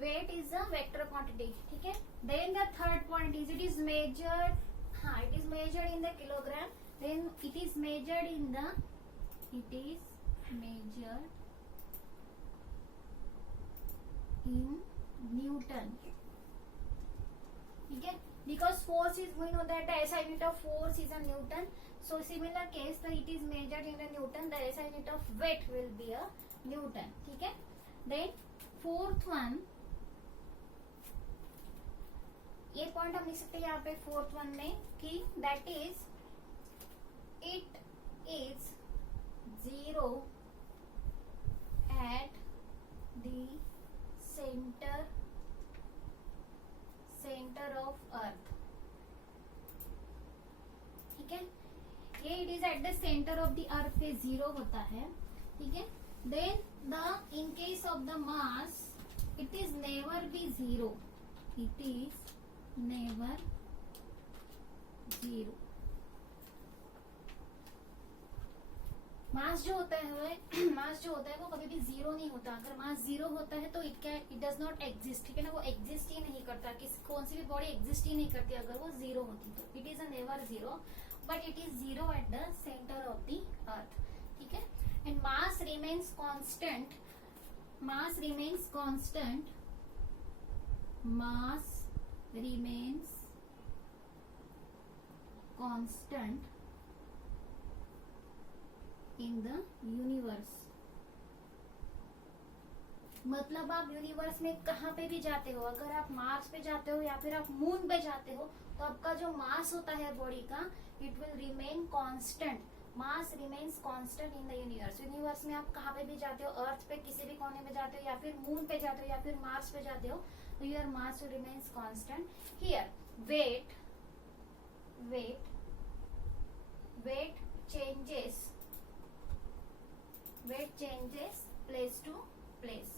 weight is a vector quantity. ठीक है. Then the third point is it is measured. हाँ, it is measured in the kilogram. Then it is measured in the. It is measured in Newton. ठीक है. Because force is, we know that the SI unit of force is a Newton. So similar case, that it is measured in the Newton. The SI unit of weight will be a Newton. ठीक है. Then fourth one, ये point हम लिख सकते हैं यहाँ पे fourth one में कि that is it is 0 at the centre of earth. ठीक है. ये it is at the centre of the earth पे 0 होता है. ठीक है. Then the in case of the mass it is never be 0. It is never 0. Mass जो होता है वो कभी भी 0 नहीं होता. अगर मास 0 होता है तो इट डज नॉट एग्जिस्ट. ठीक है ना. वो एग्जिस्ट ही नहीं करता. कौन सी भी बॉडी एग्जिस्ट ही नहीं करती अगर वो 0 होती तो. It is a never 0 but it is 0 at the centre of the earth. ठीक है. And mass remains constant. Mass remains constant in the universe. मतलब आप यूनिवर्स में कहाँ पे भी जाते हो, अगर आप मार्स पे जाते हो या फिर आप मून पे जाते हो तो आपका जो मास होता है बॉडी का it will remain constant. Mass remains constant in the universe. Universe में आप कहाँ पे भी जाते हो, अर्थ पे किसी भी कोने में जाते हो या फिर मून पे जाते हो या फिर मार्स पे जाते हो, तो your mass remains constant. Here weight changes place to place.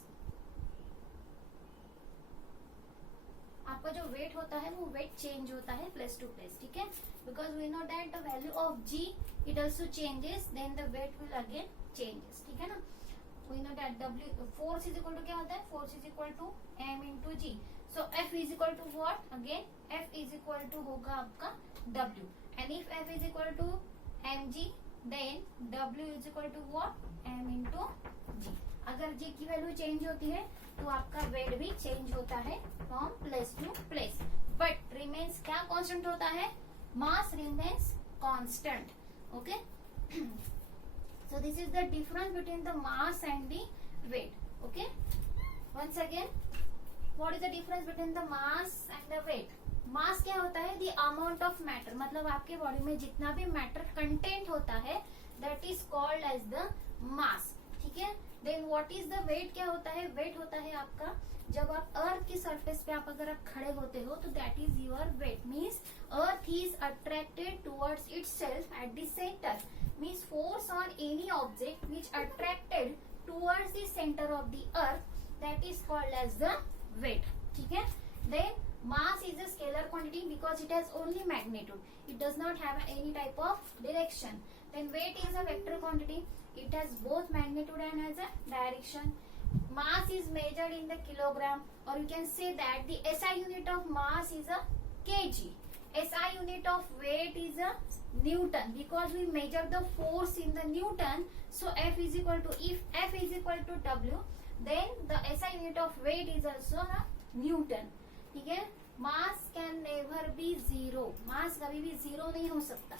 आपका जो वेट होता है वो वेट चेंज होता है प्लेस टू प्लेस. ठीक है. Because we know that the value of G it also changes, then the weight will again changes. ठीक है ना. We know that W force is equal to क्या होता है, force is equal to m into G. So F is equal to what, again F is equal to होगा आपका W. And if F is equal to mg then W is equal to what, m into जी. अगर जी की value change होती है तो आपका wait भी change होता है from place to place. But remains क्या कांस्टेंट होता है, mass remains constant. Okay. So this is the difference between the mass and the weight. Okay. Once again, what is the difference between the mass and the weight? मास क्या होता है, the amount of matter. मतलब आपके body में जितना भी matter content होता है that is called as the mass. ठीक है. Then what is the weight, क्या होता है, वेट होता है आपका जब आप अर्थ की सरफेस पे अगर आप खड़े होते हो तो that is your weight. Means earth is attracted towards itself at the centre. Means force on any object which attracted towards the centre of the earth that is called as the weight. ठीक है. Then mass is a scalar quantity because it has only magnitude. It does not have any type of direction. Then weight is a vector quantity. It has both magnitude and has a direction. Mass is measured in the kilogram, or you can say that the SI unit of mass is a kg. SI unit of weight is a Newton because we measure the force in the Newton. So F is equal to, if F is equal to W, then the SI unit of weight is also a Newton. ठीक है. Mass can never be 0. Mass कभी भी 0 नहीं हो सकता.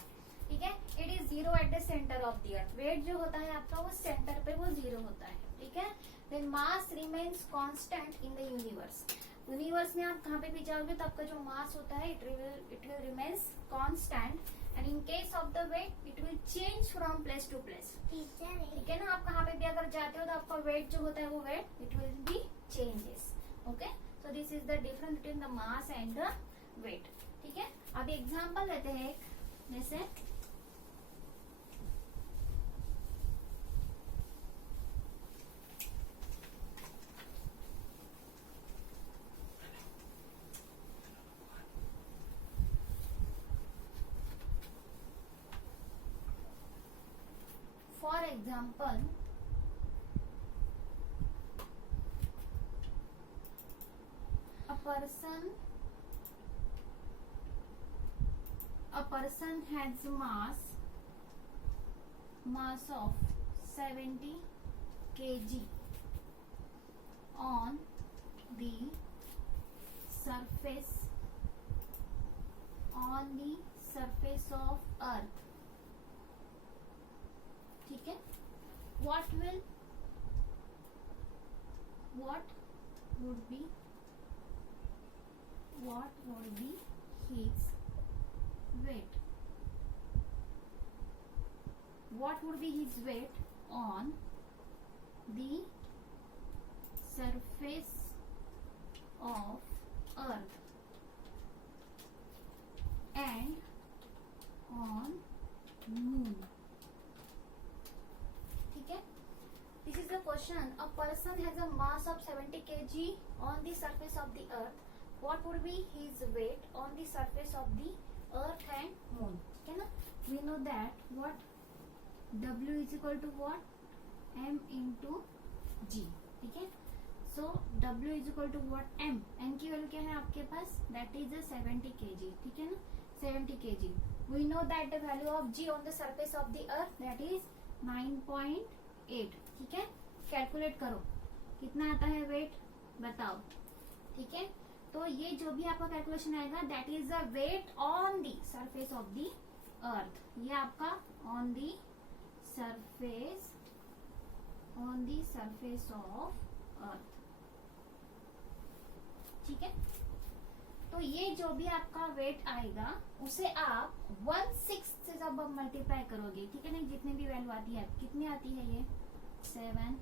ठीक है. It is 0 at the centre of the earth. Weight जो होता है आपका वो सेंटर पे वो 0 होता है. ठीक है. Then mass remains constant in the universe. Universe में आप कहाँ पे भी जाओगे तो आपका जो मास होता है it will remains constant. And in case of the weight it will change from place to place. ठीक है ना. आप कहाँ पे भी अगर जाते हो तो आपका वेट जो होता है वो weight it will be changes. Okay. So this is the difference between the mass and the weight. ठीक है. अब एग्जाम्पल लेते हैं एक, जैसे for example person has mass of 70 kg on the surface of earth. ठीक है, what would be his weight? What would be his weight on the surface of earth and on moon? ठीक है, this is the question. A person has a mass of 70 kg on the surface of the earth. What would be his weight on the surface of the earth and moon? ठीक है ना, we know that what W is equal to what? M into G. ठीक है, so W is equal to what? M. M की value क्या है आपके पास? That is 70 kg. ठीक है ना, 70 kg. We know that the value of G on the surface of the earth, that is 9.8. ठीक है, कैलकुलेट करो कितना आता है वेट, बताओ. ठीक है, तो ये जो भी आपका कैलकुलेशन आएगा that is the weight on the surface of the earth. ये आपका on the surface of earth. ठीक है, तो ये जो भी आपका वेट आएगा उसे आप 1/6 से जब आप मल्टीप्लाई करोगे, ठीक है ना, जितनी भी वैल्यू आती है, कितनी आती है ये 7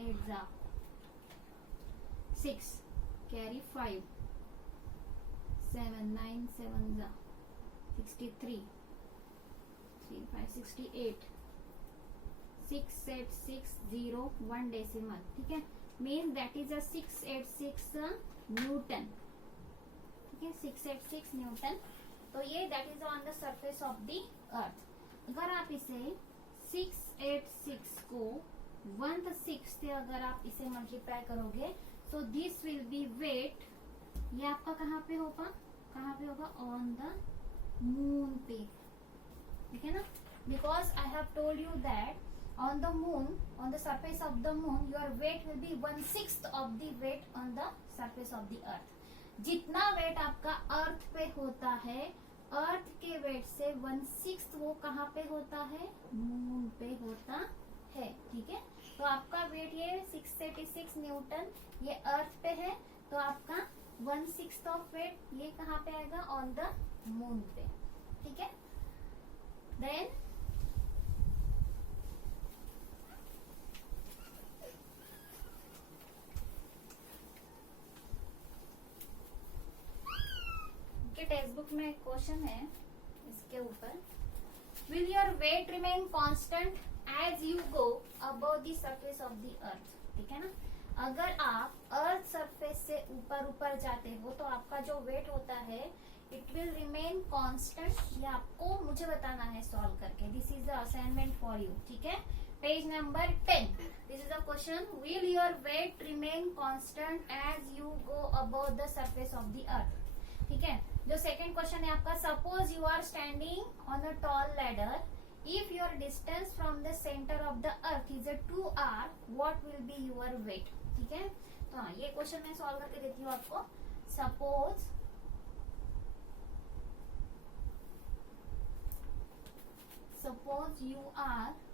8 जा 6 कैरी 5 7 9 7 जा 63 3 5 68 6 8 6 0 1 डेसिमल. ठीक है, मीन दैट इज 686 न्यूटन. ठीक है, 686 न्यूटन. तो ये that is on the surface of the अर्थ. अगर आप इसे 686 को 1/6 से अगर आप इसे मल्टीप्लाई करोगे, so this will be weight. ये आपका कहाँ पे होगा ऑन द मून पे. ठीक है ना, because I have told you that on the moon, on the surface of the moon, your weight will be 1/6 of the weight on the surface of the earth. जितना wait आपका अर्थ पे होता है, अर्थ के वेट से 1/6 वो कहाँ पे होता है, मून पे होता है. ठीक है, तो आपका वेट ये 686 न्यूटन ये अर्थ पे है, तो आपका 1/6 ऑफ वेट ये कहाँ पे आएगा, ऑन द मून पे. ठीक है, देन टेक्स्ट बुक में क्वेश्चन है इसके ऊपर, will your weight remain constant as you go above the surface of the earth. ठीक है ना, अगर आप अर्थ सरफेस से ऊपर जाते हो तो आपका जो वेट होता है इट विल रिमेन कांस्टेंट. ये आपको मुझे बताना है सॉल्व करके. This is the assignment for you. ठीक है, page number 10. This is the question, will your weight remain constant as you go above the surface of the earth. ठीक है, जो सेकंड क्वेश्चन है आपका, suppose you are standing on a tall ladder, if your distance from the centre of the earth is 2 r, what will be your weight. ठीक है, तो हाँ, ये क्वेश्चन मैं सॉल्व करके देती हूँ आपको. Suppose you are